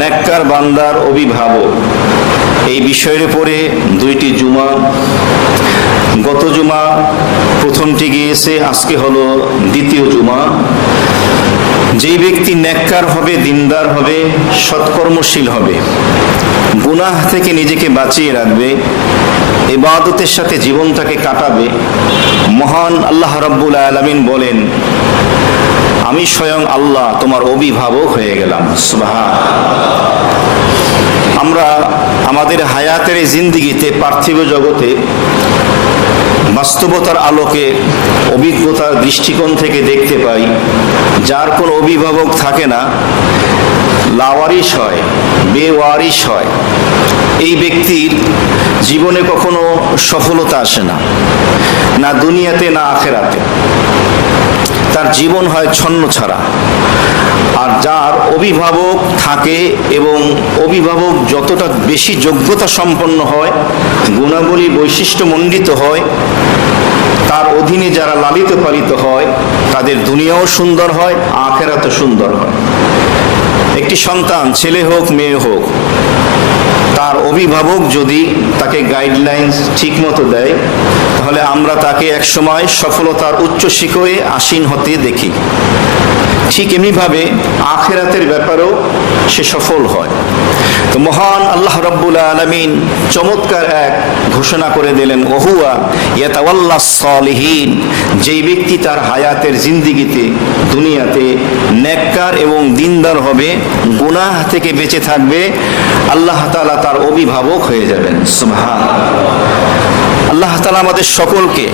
নেককার বান্দার অভিভাবক। এই বিষয়ের উপরে দুইটি জুমা। গত জুমা প্রথমটি গিয়েছে, আজকে হলো দ্বিতীয় জুমা। যেই ব্যক্তি নেককার হবে, দিনদার হবে, সৎকর্মশীল হবে, গুনাহ থেকে নিজেকে বাঁচিয়ে রাখবে এবাদতের সাথে জীবনটাকে কাটাবে, মহান আল্লাহ রাব্বুল আলামিন বলেন আমি স্বয়ং আল্লাহ, তোমার অভিভাবক হয়ে গেলাম। আমরা আমাদের হায়াতের জিন্দিগিতে, পার্থিব জগতে, বাস্তবতার আলোকে, অভিজ্ঞতার দৃষ্টিকোণ থেকে দেখতে পাই, যার কোনো অভিভাবক থাকে না, লাওয়ারিশ হয়, বেওয়ারিশ হয়। এই ব্যক্তির জীবনে কখনো সফলতা আসে না না দুনিয়াতে, না আখেরাতে। তার জীবন হয় ছন্ন ছাড়া। আর যার অভিভাবক থাকে এবং অভিভাবক যতটা বেশি যোগ্যতা সম্পন্ন হয়, গুণাবলী বৈশিষ্ট্যমণ্ডিত হয়, তার অধীনে যারা লালিত পালিত হয়, তাদের দুনিয়াও সুন্দর হয়, আখেরাতও সুন্দর হয়। একটি সন্তান, ছেলে হোক, মেয়ে হোক, তার অভিভাবক যদি তাকে গাইডলাইন্স ঠিক মতো দেয় তাহলে আমরা তাকে একসময় সফলতার উচ্চ শিখরে আসীন হতে দেখি। ঠিক এমনিভাবে আখেরাতের ব্যাপারেও সে সফল হয়। তো মহান আল্লাহ রব্বুল আলমিন চমৎকার এক ঘোষণা করে দিলেন, ওহুয়া ইয়াতাওয়াল্লাহ সলিহীন যেই ব্যক্তি তার হায়াতের জিন্দিগিতে, দুনিয়াতে নেককার এবং দিনদার হবে, গুনাহ থেকে বেঁচে থাকবে, আল্লাহ তালা তার অভিভাবক হয়ে যাবেন। সুবহান আল্লাহ তালা আমাদের সকলকে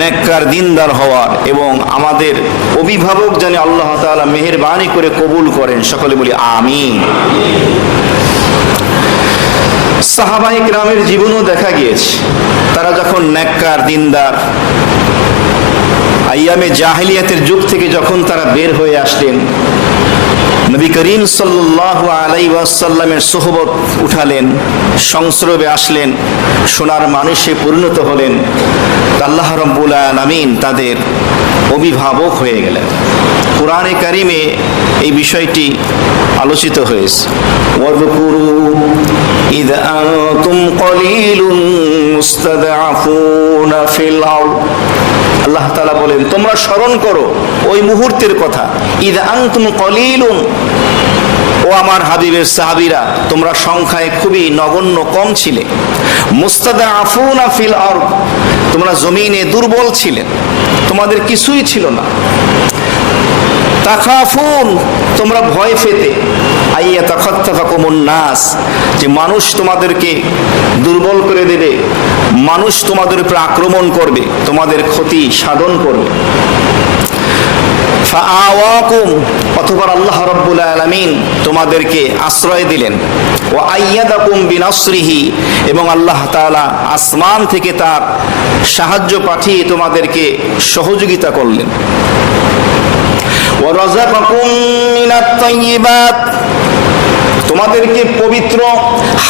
নেককার দিনদার হওয়ার এবং আমাদের অভিভাবক যেন আল্লাহ তালা মেহেরবানি করে কবুল করেন। সকলে বলি আমি সাহাবাহিক গ্রামের জীবনও দেখা গিয়েছে, তারা যখন নেককার দিনদার, আইয়ামে জাহিলিয়াতের যুগ থেকে যখন তারা বের হয়ে আসলেন নবী করিম সাল্লাহ আলাই ওয়াসাল্লামের সোহবত উঠালেন সংস্রবে আসলেন সোনার মানুষে পরিণত হলেন আল্লাহ রব্বুল আলমিন তাদের অভিভাবক হয়ে গেলেন কোরআনে কারিমে এই বিষয়টি আলোচিত হয়েছে ওয়াদকুরু إذ أنتم قليل مستضعفون في الأرض আল্লাহ তালা বলেন, তোমরা স্মরণ করো ওই মুহূর্তের কথা। ঈদ আংতুম কলিলুন। ও আমার হাবিবের সাহাবিরা, তোমরা সংখ্যায় খুবই নগণ্য কম ছিলে। মুস্তাদা আফুনা ফিল আর তোমরা জমিনে দুর্বল ছিলেন তোমাদের কিছুই ছিল না। তাকাফুন তোমরা ভয় তাকাত্তাফাকুমুন নাস যে মানুষ তোমাদেরকে দুর্বল করে দেবে, মানুষ তোমাদের উপর আক্রমণ করবে, তোমাদের ক্ষতি সাধন করবে। অথবা আল্লাহ রাব্বুল আলামিন তোমাদেরকে আশ্রয় দিলেন। ও আইয়াদাকুম এবং আল্লাহ তাআলা আসমান থেকে তার সাহায্য পাঠিয়ে তোমাদেরকে সহযোগিতা করলেন। ওয়ারাযাকাকুম মিনাত তাইয়্যিবাত তোমাদেরকে পবিত্র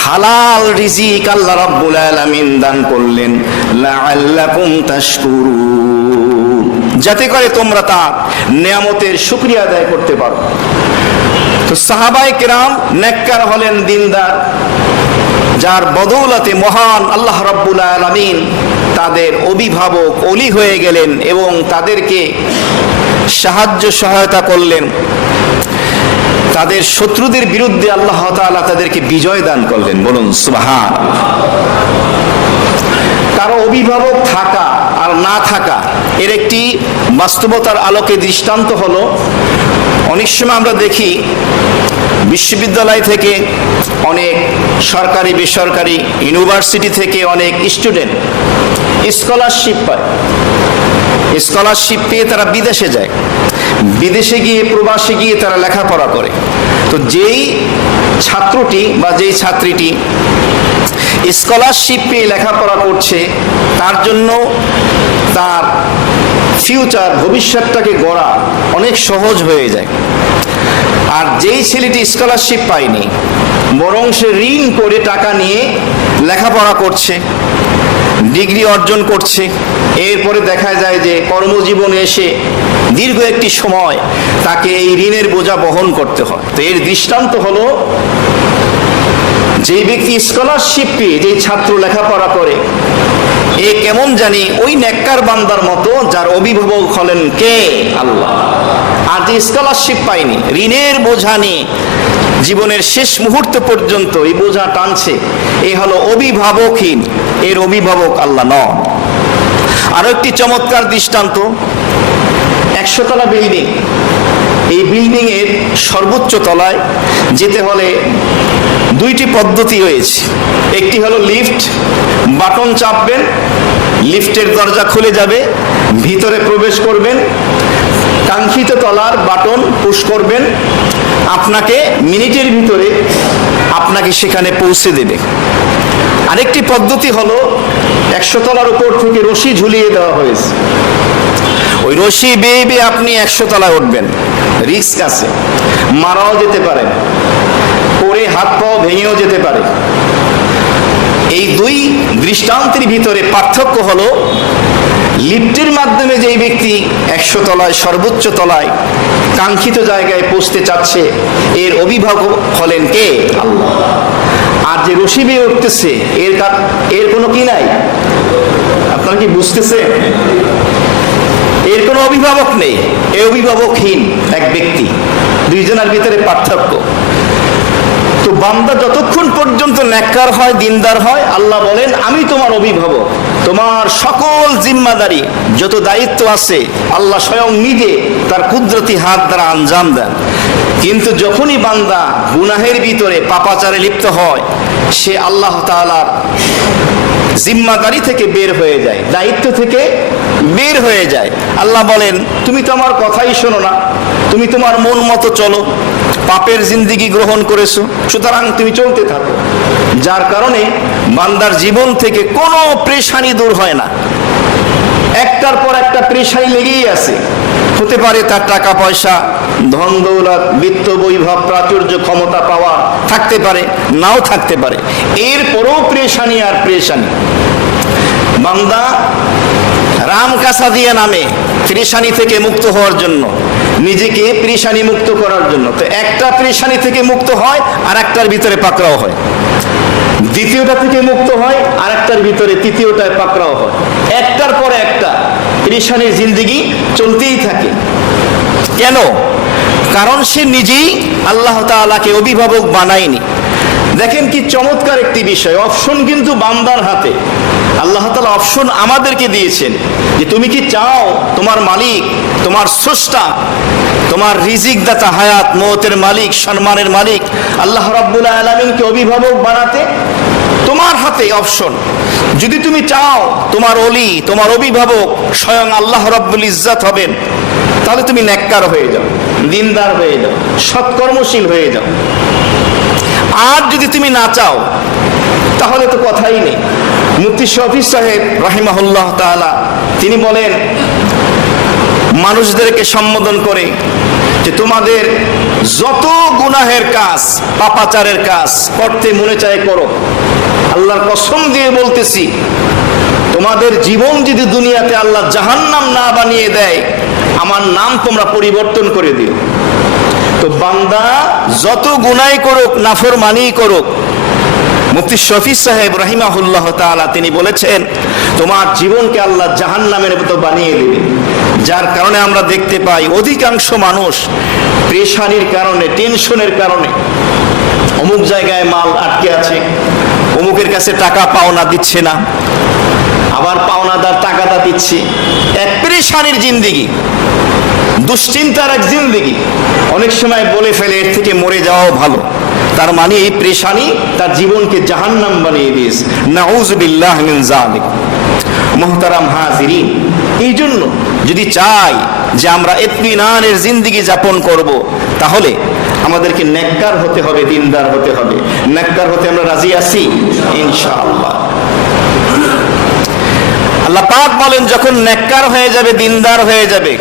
হালাল রিজিক আল্লাহ রাব্বুল আলামিন দান করলেন, লাআল্লাকুম তাশকুরুন। যাতে করে তোমরা তার নিয়ামতের শুকরিয়া আদায় করতে পারো। তো সাহাবায়ে কেরাম নেককার হলেন দিনদার, যার বদৌলতে মহান আল্লাহ রাব্বুল আলামিন তাদের অভিভাবক অলি হয়ে গেলেন এবং তাদেরকে সাহায্য সহায়তা করলেন। তাদের শত্রুদের বিরুদ্ধে আল্লাহ তাআলা তাদেরকে বিজয় দান করলেন। বলুন, সুবহান। কারও অভিভাবক থাকা আর না থাকা, এর একটি বাস্তবতার আলোকে দৃষ্টান্ত হলো। অনেক সময় আমরা দেখি, বিশ্ববিদ্যালয় থেকে অনেক সরকারি, বেসরকারি, ইউনিভার্সিটি থেকে অনেক স্টুডেন্ট স্কলারশিপ পায়। স্কলারশিপ পেয়ে তারা বিদেশে যায়। বিদেশে গিয়ে প্রবাসে গিয়ে তারা লেখাপড়া করে। তো যেই ছাত্রটি বা যেই ছাত্রীটি স্কলারশিপ পেয়ে লেখাপড়া করছে, তার জন্য তার ফিউচার ভবিষ্যৎটাকে গড়া অনেক সহজ হয়ে যায়। আর যেই ছেলেটি স্কলারশিপ পায়নি, বরং সে ঋণ করে টাকা নিয়ে লেখাপড়া করছে। ডিগ্রি অর্জন করছে। এরপরে দেখা যায় যে কর্মজীবনে এসে দীর্ঘ একটি সময় তাকে এই ঋণের বোঝা বহন করতে হয়। তো এর দৃষ্টান্ত হলো যে ব্যক্তি স্কলারশিপ পেয়ে যে ছাত্র লেখাপড়া করে, এ কেমন জানি ওই নেককার বান্দার মতো যার অভিভাবক হলেন কে? আল্লাহ। আর যে স্কলারশিপ পায়নি, ঋণের বোঝা নিয়ে জীবনের শেষ মুহূর্ত পর্যন্ত এই বোঝা টানছে, এ হলো অভিভাবকহীন এর অভিভাবক আল্লাহ নন। আরও একটি চমৎকার দৃষ্টান্ত, একশোতলা বিল্ডিং এই বিল্ডিং এর সর্বোচ্চ তলায় যেতে হলে দুইটি পদ্ধতি রয়েছে। একটি হলো লিফট বাটন চাপবেন লিফটের দরজা খুলে যাবে, ভিতরে প্রবেশ করবেন, কাঙ্ক্ষিত তলার বাটন পুশ করবেন, আপনাকে মিনিটের ভিতরে আপনাকে সেখানে পৌঁছে দেবে। আরেকটি পদ্ধতি হলো একশো তলার উপর থেকে রশি ঝুলিয়ে দেওয়া হয়েছে। ওই রশি বেয়ে বেয়ে আপনি একশো তলায় উঠবেন। রিস্ক আছে। মারাও যেতে পারেন পরে হাত পাও ভেঙেও যেতে পারে। এই দুই দৃষ্টান্তের ভিতরে পার্থক্য হলো, লিফটের মাধ্যমে যেই ব্যক্তি একশো তলায়, সর্বোচ্চ তলায়, কাঙ্ক্ষিত জায়গায় পৌঁছতে চাচ্ছে, এর অভিভাবক হলেন কে? আল্লাহ। আর যে রশি বেয়ে উঠতেছে, এর এর কোনো কি নাই? আপনারা কি বুঝতেছে এর কোনো অভিভাবক নেই। এ অভিভাবকহীন এক ব্যক্তি। দুইজনের ভিতরে পার্থক্য। তো বান্দা যতক্ষণ পর্যন্ত নেককার হয়, দিনদার হয়, আল্লাহ বলেন, আমি তোমার অভিভাবক। তোমার সকল জিম্মাদারি, যত দায়িত্ব আছে, আল্লাহ স্বয়ং নিজে তার কুদরতি হাত দ্বারা আঞ্জাম দেন। কিন্তু যখনই বান্দা গুনাহের ভিতরে পাপাচারে লিপ্ত হয়, সে আল্লাহ তাআলার জিম্মাদারি থেকে বের হয়ে যায়, দায়িত্ব থেকে বের হয়ে যায়। আল্লাহ বলেন, তুমি তো আমার কথাই শোনো না, তুমি তোমার মন মতো চলো, পাপের জিন্দিগি গ্রহণ করেছ, সুতরাং তুমি চলতে থাকো। যার কারণে বান্দার জীবন থেকে কোনো প্রেশানি দূর হয় না। একটার পর একটা প্রেশানি লেগেই আছে। হতে পারে তার টাকা পয়সা। ধন দৌলত, বিত্ত বৈভব, প্রাচুর্য ক্ষমতা পাওয়া থাকতে পারে, নাও থাকতে পারে। এরপরও প্রেশানি আর প্রেশানি। বান্দা রাম কাসাদিয়া নামে প্রেশানি থেকে মুক্ত হওয়ার জন্য, নিজেকে প্রেশানি মুক্ত করার জন্য। তো একটা প্রেশানি থেকে মুক্ত হয় আর একটার ভিতরে পাকড়াও হয়। দ্বিতীয়টা থেকে মুক্ত হয় আর একটার ভিতরে তৃতীয়টায় পাকড়াও হয়। একটার পর একটা। পেরেশানির জিন্দিগি চলতেই থাকে। কেন? কারণ সে নিজেই আল্লাহ তাআলাকে অভিভাবক বানায়নি। দেখেন কি চমৎকার একটি বিষয় অপশন কিন্তু বান্দার হাতে। আল্লাহ তাআলা অপশন আমাদেরকে দিয়েছেন যে তুমি কি চাও তোমার মালিক, তোমার স্রষ্টা, তোমার রিজিক দাতা হায়াত, মৌতের মালিক, সম্মানের মালিক আল্লাহ রাব্বুল আলামিনকে অভিভাবক বানাতে? তোমার হাতে অপশন যদি তুমি চাও তোমার অলি তোমার অভিভাবক স্বয়ং আল্লাহ রব্বুল ইজ্জাত হবেন, তাহলে তুমি নেককার হয়ে যাও, দিনদার হয়ে যাও, সৎকর্মশীল হয়ে যাও। আর যদি তুমি না চাও, তাহলে তো কথাই নেই। মুফতি শফিজ সাহেব রাহিমাহুল্লাহ তাআলা, তিনি বলেন, মানুষদেরকে সম্বোধন করে যে তোমাদের যত গুনাহের কাজ, পাপাচারের কাজ, করতে মনে চায় করো। আল্লাহর কসম দিয়ে বলতেছি, তোমাদের জীবন যদি দুনিয়াতে আল্লাহ জাহান্নাম না বানিয়ে দেয়, আমার নাম তোমরা পরিবর্তন করে দিও। তো বান্দা যত গুনাই করুক নাফর মানি করুক, মুফতি শফি সাহেব রাহিমাহুল্লাহ তাআলা তিনি বলেছেন, তোমার জীবনকে আল্লাহ জাহান্নামের মতো বানিয়ে দেবে। যার কারণে আমরা দেখতে পাই অধিকাংশ মানুষ প্রেশানির কারণে, টেনশনের কারণে অমুক জায়গায় মাল আটকে আছে অমুকের কাছে টাকা পাওনা দিচ্ছে না। আবার পাওনাদার টাকাটা দিচ্ছে। এক প্রেশানির জিন্দিগি। দুশ্চিন্তার এক জিন্দিগি। অনেক সময় বলে ফেলে এর থেকে মরে যাওয়াও ভালো। তার মানে এই প্রেশানি তার জীবনকে জাহান্নাম বানিয়ে দিয়েছে। নাউজ বিল্লাহ মিন জালিক মোহতারাম হাজিরিন, এই জন্য যদি চাই যে আমরা এতমিনানের জিন্দিগি যাপন করব, তাহলে আমাদেরকে নেককার হতে হবে, দিনদার হতে হবে। নেককার হতে আমরা রাজি আছি? ইনশাআল্লাহ। আল্লাহ পাক বলেন, যখন নেককার হয়ে যাবে, দিনদার হয়ে যাবে,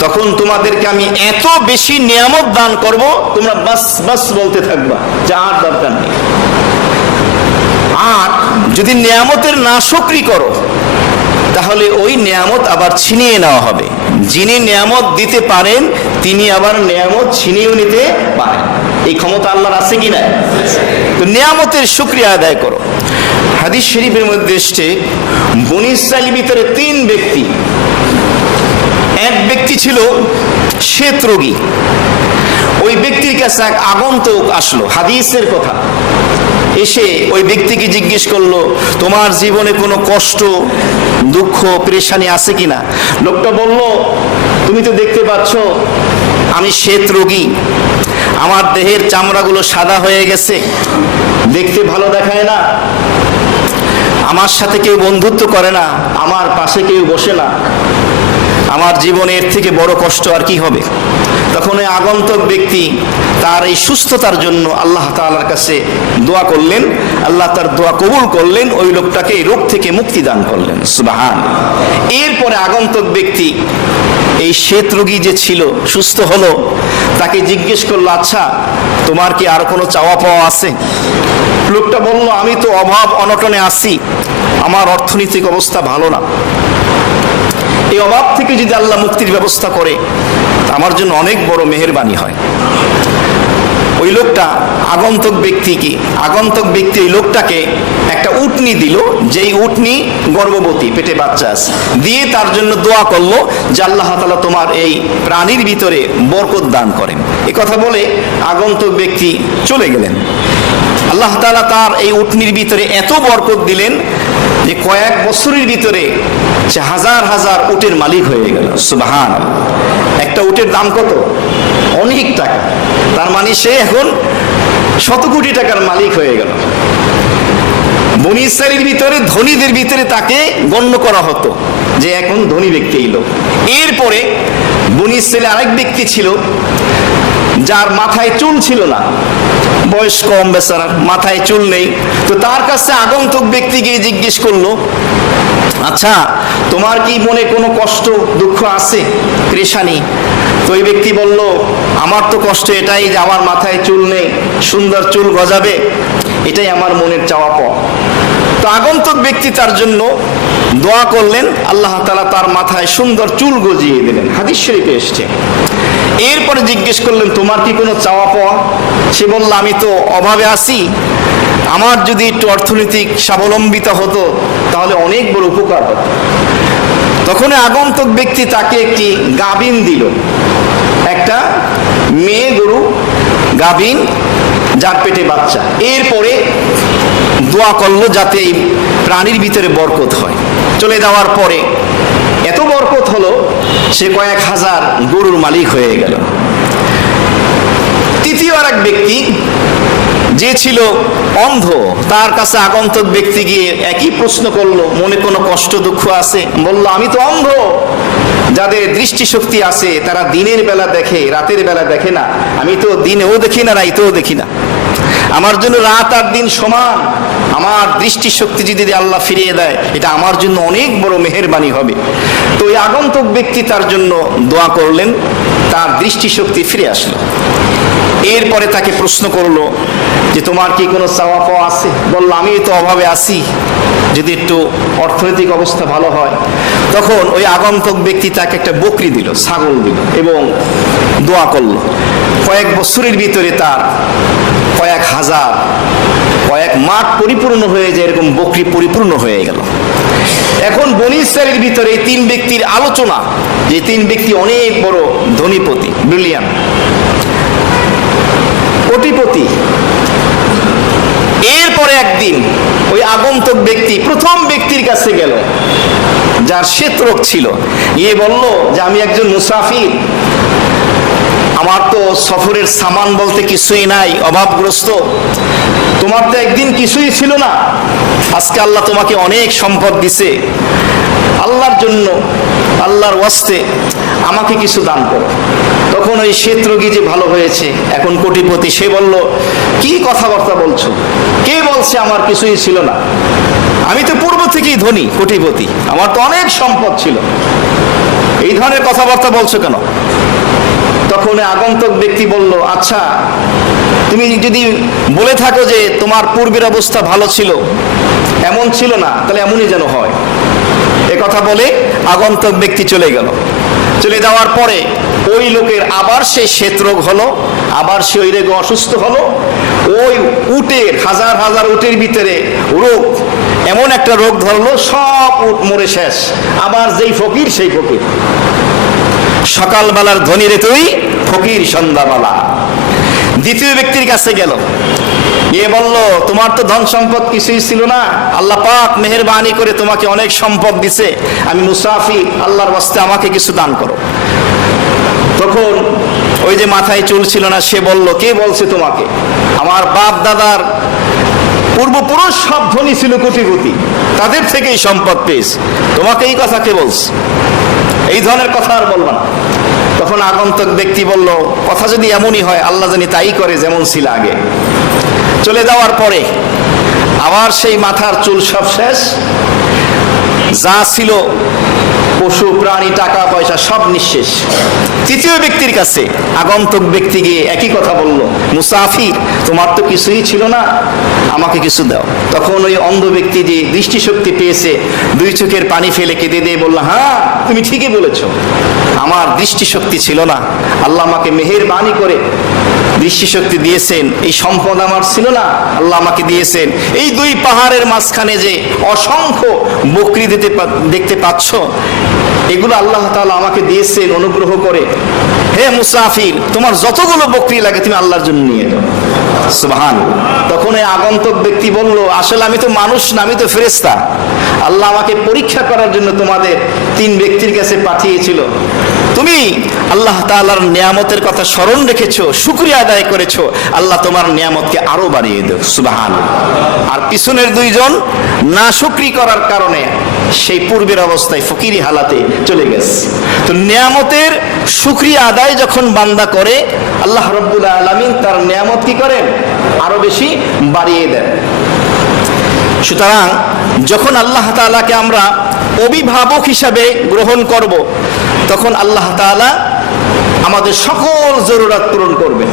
তখন তোমাদেরকে আমি এত বেশি নিয়ামত দান করব, তোমরা বাস বাস বলতে থাকবা, যা আর দরকার নেই। আর যদি নিয়ামতের না করো তাহলে ওই নিয়ামত আবার ছিনিয়ে নেওয়া হবে। যিনি নিয়ামত দিতে পারেন, তিনি আবার নিয়ামত ছিনিয়েও নিতে পারেন। এই ক্ষমতা আল্লাহর আছে কি না তো নিয়ামতের শুক্রিয়া আদায় করো। হাদিস শরীফের মধ্যে এসছে, বনি ইসরায়েলের ভিতরে তিন ব্যক্তি। এক ব্যক্তি ছিল শ্বেত রোগী। ওই ব্যক্তির কাছে এক আগন্তক আসলো, হাদিসের কথা। এসে ওই ব্যক্তিকে জিজ্ঞেস করল, তোমার জীবনে কোনো কষ্ট, দুঃখ, পরেশানি আছে কিনা? লোকটা বলল, তুমি তো দেখতে পাচ্ছ, আমি শ্বেত রোগী। আমার দেহের চামড়াগুলো সাদা হয়ে গেছে। দেখতে ভালো দেখায় না। আমার সাথে কেউ বন্ধুত্ব করে না। আমার পাশে কেউ বসে না। আমার জীবনের থেকে বড় কষ্ট আর কি হবে? তখন ওই আগন্তক ব্যক্তি তার এই সুস্থতার জন্য আল্লাহ তাআলার কাছে দোয়া করলেন, আল্লাহ তার দোয়া কবুল করলেন, ওই লোকটাকে এই রোগ থেকে মুক্তি দান করলেন। সুবাহান। এরপরে আগন্তক ব্যক্তি এই শ্বেত রোগী যে ছিল, সুস্থ হলো, তাকে জিজ্ঞেস করল আচ্ছা তোমার কি আর কোনো চাওয়া পাওয়া আছে? লোকটা বলল, আমি তো অভাব অনটনে আছি, আমার অর্থনৈতিক অবস্থা ভালো না। এই অভাব থেকে যদি আল্লাহ মুক্তির ব্যবস্থা করে আমার জন্য অনেক বড় মেহেরবানি হয়। ওই লোকটা আগন্তক ব্যক্তিকে আগন্তক ব্যক্তি ওই লোকটাকে একটা উটনি দিল, যেই উটনি গর্ভবতী, পেটে বাচ্চা আছে। দিয়ে তার জন্য দোয়া করল যে আল্লাহ তালা তোমার এই প্রাণীর ভিতরে বরকত দান করেন। এ কথা বলে আগন্তক ব্যক্তি চলে গেলেন। আল্লাহ তালা তার এই উটনির ভিতরে এত বরকত দিলেন যে কয়েক বছরের ভিতরে সে হাজার হাজার উটের মালিক হয়ে গেল সুবাহান একটা উটের দাম কত? অনেক টাকা। তার মানে সে এখন শত কোটি টাকার মালিক হয়ে গেল। বনি ইসরায়েলের ভিতরে, ধনীদের ভিতরে তাকে গণ্য করা হতো যে এখন ধনী ব্যক্তি এই এরপরে বনি ইসরায়েলে আরেক ব্যক্তি ছিল, যার মাথায় চুল ছিল না। বয়স কম বেচারার, মাথায় চুল নেই। তো তার কাছে আগন্তুক ব্যক্তি গিয়ে জিজ্ঞেস করল আচ্ছা তোমার কি মনে কোনো কষ্ট, দুঃখ আছে? পরেশানি তো ওই ব্যক্তি বলল, আমার তো কষ্ট এটাই যে আমার মাথায় চুল নেই, সুন্দর চুল গজাবে। এটাই আমার মনের চাওয়া পাওয়া তো আগন্তুক ব্যক্তি তার জন্য দোয়া করলেন, আল্লাহ তালা তার মাথায় সুন্দর চুল গজিয়ে দিলেন। হাদিস শরীফে এসছে। এরপরে জিজ্ঞেস করলেন, তোমার কি কোনো চাওয়া পাওয়া? সে বলল, আমি তো অভাবে আছি। আমার যদি একটু অর্থনৈতিক স্বাবলম্বিতা হতো, তাহলে অনেক বড় উপকার হতো। তখন আগন্তক ব্যক্তি তাকে একটি গাবিন দিল। একটা মেয়ে গরু গাবিন যার পেটে বাচ্চা। এরপরে দোয়া করল যাতে এই প্রাণীর ভিতরে বরকত হয়। চলে যাওয়ার পরে সে কয়েক হাজার গরুর মালিক হয়ে গেল। তৃতীয় আর এক ব্যক্তি, যে ছিল অন্ধ, তার কাছে আগন্তক ব্যক্তি গিয়ে একই প্রশ্ন করল, মনে কোনো কষ্ট দুঃখ আছে? বলল, আমি তো অন্ধ। যাদের দৃষ্টিশক্তি আছে, তারা দিনের বেলা দেখে, রাতের বেলা দেখে না। আমি তো দিনেও দেখি না, রাইতেও দেখি না। আমার জন্য রাত আর দিন সমান। আমার দৃষ্টিশক্তি যদি আল্লাহ ফিরিয়ে দেয়, এটা আমার জন্য অনেক বড় মেহেরবানি হবে। তো ওই আগন্তক ব্যক্তি তার জন্য দোয়া করলেন, তার দৃষ্টিশক্তি ফিরে আসলো। এরপরে তাকে প্রশ্ন করল যে, তোমার কি কোনো চাওয়া পাওয়া আছে? বলল, আমি তো অভাবে আছি। যদি একটু অর্থনৈতিক অবস্থা ভালো হয়। তখন ওই আগন্তক ব্যক্তি তাকে একটা বকরি দিল, ছাগল দিল এবং দোয়া করল। কয়েক বছরের ভিতরে তার কয়েক হাজার, কয়েক মাঠ পরিপূর্ণ হয়ে যায়, এরকম বকরি পরিপূর্ণ হয়ে গেল। এখন বনি ইসরায়েলের ভিতরে তিন ব্যক্তির আলোচনা, যে তিন ব্যক্তি অনেক বড় ধনীপতি ব্রিলিয়ান কোটিপতি। এরপরে একদিন ওই আগন্তক ব্যক্তি, প্রথম ব্যক্তির কাছে গেল, যার শ্বেত রোগ ছিল। ইয়ে বলল যে, আমি একজন মুসাফির। আমার তো সফরের সামান বলতে কিছুই নাই, অভাবগ্রস্ত। তোমার তো একদিন কিছুই ছিল না। আজকে আল্লাহ তোমাকে অনেক সম্পদ দিছে। আল্লাহর জন্য, আল্লাহর ওয়াস্তে আমাকে কিছু দান করো। তখন ওই শ্বেত রোগী যে ভালো হয়েছে, এখন কোটিপতি, সে বলল, কি কথাবার্তা বলছো? কে বলছে আমার কিছুই ছিল না? আমি তো পূর্ব থেকেই ধনী, কোটিপতি। আমার তো অনেক সম্পদ ছিল। এই ধরনের কথাবার্তা বলছো কেন? তখন আগন্তক ব্যক্তি বলল আচ্ছা তুমি যদি বলে থাকো যে তোমার পূর্বের অবস্থা ভালো ছিল, এমন ছিল না, তাহলে এমনই যেন হয়। এ কথা বলে আগন্তক ব্যক্তি চলে গেল। চলে যাওয়ার পরে ওই লোকের আবার সেই শ্বেতরোগ হলো, আবার সে ওই রেগে অসুস্থ হলো। ওই উটের, হাজার হাজার উটের ভিতরে রোগ, এমন একটা রোগ ধরলো, সব উট মরে শেষ। আবার যেই ফকির, সেই ফকির। সকালবেলার ধনী রে তুই ফকির সন্ধ্যাবেলা দ্বিতীয় ব্যক্তির কাছে গেল। গিয়ে বলল, তোমার তো ধন সম্পদ কিছুই ছিল না। আল্লাহ পাক মেহরবানি করে তোমাকে অনেক সম্পদ দিছে। আমি মুসাফি, আল্লাহর বাস্তে আমাকে কিছু দান করো। তখন ওই যে মাথায় চুল ছিল না, সে বলল, কে বলছে তোমাকে? আমার বাপ দাদার পূর্বপুরুষ সব ধনী ছিল কোটিপতি। তাদের থেকেই সম্পদ পেয়েছে। তোমাকে এই কথা কে বলছে? এই ধরনের কথা আর বলব না। তখন আগন্তক ব্যক্তি বলল, কথা যদি এমনই হয়, আল্লাহ জানি তাই করে যেমন ছিল আগে। চলে যাওয়ার পরে আবার সেই মাথার চুল সব শেষ। যা ছিল পশু, প্রাণী, টাকা, পয়সা সব নিঃশেষ। তৃতীয় ব্যক্তির কাছে আগন্তক ব্যক্তি গিয়ে একই কথা বলল, মুসাফির, তোমার তো কিছুই ছিল না, আমাকে কিছু দাও। তখন ওই অন্ধ ব্যক্তি যে দৃষ্টিশক্তি পেয়েছে, দুই চোখের পানি ফেলে কেঁদে দিয়ে বলল হ্যাঁ তুমি ঠিকই বলেছ। আমার দৃষ্টিশক্তি ছিল না। আল্লাহ আমাকে মেহেরবানি করে দৃষ্টিশক্তি দিয়েছেন। এই সম্পদ আমার ছিল না। আল্লাহ আমাকে দিয়েছেন। এই দুই পাহাড়ের মাঝখানে যে অসংখ্য বকরি দিতে দেখতে পাচ্ছ, এগুলো আল্লাহ তালা আমাকে দিয়েছেন অনুগ্রহ করে। হে মুসাফির, তোমার যতগুলো বকরি লাগে তুমি আল্লাহর জন্য নিয়ে যাও সুবহান তখন এই আগন্তক ব্যক্তি বলল, আসলে আমি তো মানুষ না, আমি তো ফেরেস্তা আল্লাহ আমাকে পরীক্ষা করার জন্য তোমাদের তিন ব্যক্তির কাছে পাঠিয়েছিল। তুমি আল্লাহ তাআলার নিয়ামতের কথা স্মরণ রেখেছো, শুক্রিয়া আদায় করেছ, আল্লাহ তোমার নিয়ামতকে আরও বাড়িয়ে দেব সুবাহান আর পিছনের দুইজন না শুক্রি করার কারণে সেই পূর্বের অবস্থায় ফকিরি হালাতে চলে গেছে। তো নিয়ামতের শুক্রিয়া আদায় যখন বান্দা করে, আল্লাহ রব্বুল আলমিন তার নিয়ামত কি করেন? আরও বেশি বাড়িয়ে দেন। সুতরাং যখন আল্লাহ তাআলাকে আমরা অভিভাবক হিসাবে গ্রহণ করব, তখন আল্লাহ তাআলা আমাদের সকল জরুরত পূরণ করবে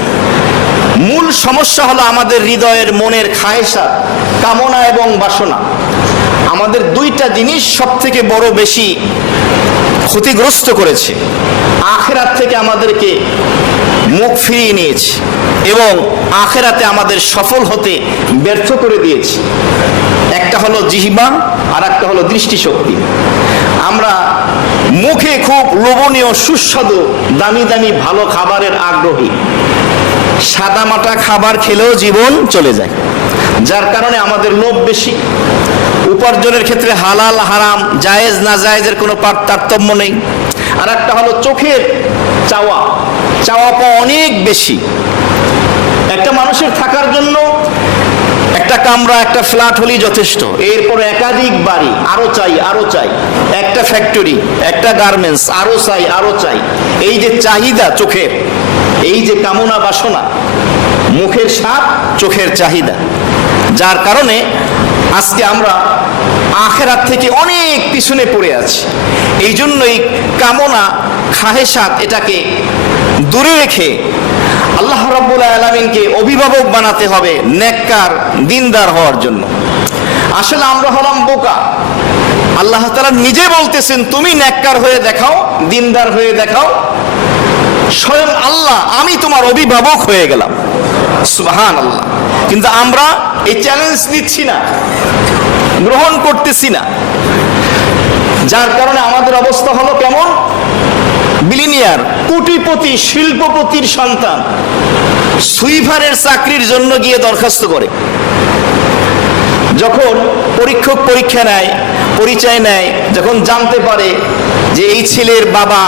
মূল সমস্যা হলো আমাদের হৃদয়ের মনের খায়েশা, কামনা এবং বাসনা। আমাদের দুইটা জিনিস সব থেকে বড় বেশি ক্ষতিগ্রস্ত করেছে। আখেরাত থেকে আমাদেরকে মুখ ফিরিয়ে নিয়েছে এবং আখেরাতে আমাদের সফল হতে ব্যর্থ করে দিয়েছে। একটা হলো জিহিবা আর একটা হলো দৃষ্টিশক্তি। আমরা মুখে খুব লোভনীয়, সুস্বাদু, দামি দামি ভালো খাবারের আগ্রহী। সাদামাটা খাবার খেলেও জীবন চলে যায়। যার কারণে আমাদের লোভ বেশি। উপার্জনের ক্ষেত্রে হালাল, হারাম, জায়েজ, না জায়েজের কোনো তারতম্য নেই। আর একটা হলো চোখের চাওয়া। চাওয়া পাওয়া অনেক বেশি। একটা মানুষের থাকার জন্য একটা কামরা, একটা ফ্ল্যাট হলেই যথেষ্ট। এরপর একাধিক বাড়ি, আরও চাই আরও চাই। একটা ফ্যাক্টরি, একটা গার্মেন্টস, আরও চাই আরও চাই। এই যে চাহিদা চোখের, এই যে কামনা বাসনা, মুখের স্বাদ চোখের চাহিদা। যার কারণে আজকে আমরা আখেরাত থেকে অনেক পিছনে পড়ে আছি। এই জন্যই কামনা, খাহেসাত এটাকে দূরে রেখে আল্লাহ রাব্বুল আলামিনকে অভিভাবক বানাতে হবে নেককার, দিনদার হওয়ার জন্য। আসলে আমরা হলাম বোকা। আল্লাহ তাআলা নিজে বলতেছেন, তুমি নেককার হয়ে দেখাও, দিনদার হয়ে দেখাও। স্বয়ং আল্লাহ, আমি তোমার অভিভাবক হয়ে গেলাম। সুবহান আল্লাহ কিন্তু আমরা এই চ্যালেঞ্জ নিচ্ছি না, গ্রহণ করতেছি না। যার কারণে আমাদের অবস্থা হলো কেমন? বিলিনিয়ার কোটিপতি, শিল্পপতির সন্তান সুইফারের চাকরির জন্য গিয়ে দরখাস্ত করে। যখন পরীক্ষক পরীক্ষা নেয়, পরিচয় নেয়, যখন জানতে পারে যে এই ছেলের বাবা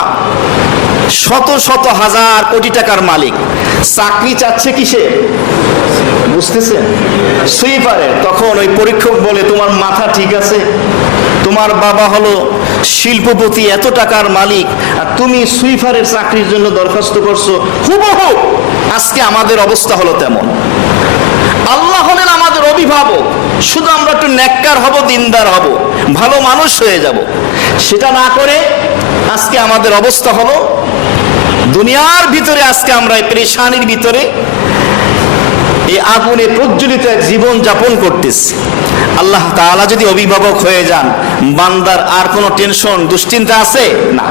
শত শত হাজার কোটি টাকার মালিক, চাকরি চাচ্ছে কিসে? বুঝতেছেন? সুইপারের তখন ওই পরীক্ষক বলে, তোমার মাথা ঠিক আছে? তোমার বাবা হলো শিল্পপতি, এত টাকার মালিক, আর তুমি সুইফারের চাকরির জন্য দরখাস্ত করছ। হুবহু, আজকে আমাদের অবস্থা হলো তেমন। আল্লাহ হলেন আমাদের অভিভাবক। শুধু আমরা একটু নেককার হব, দিনদার হব, ভালো মানুষ হয়ে যাব। সেটা না করে আজকে আমাদের অবস্থা হলো, দুনিয়ার ভিতরে আজকে আমরা এই পেরেশানির ভিতরে এই আগুনে প্রজ্বলিত এক জীবন যাপন করতেছে। আল্লাহ তাআলা যদি অভিভাবক হয়ে যান, বান্দার আর কোনো টেনশন, দুশ্চিন্তা আছে? না।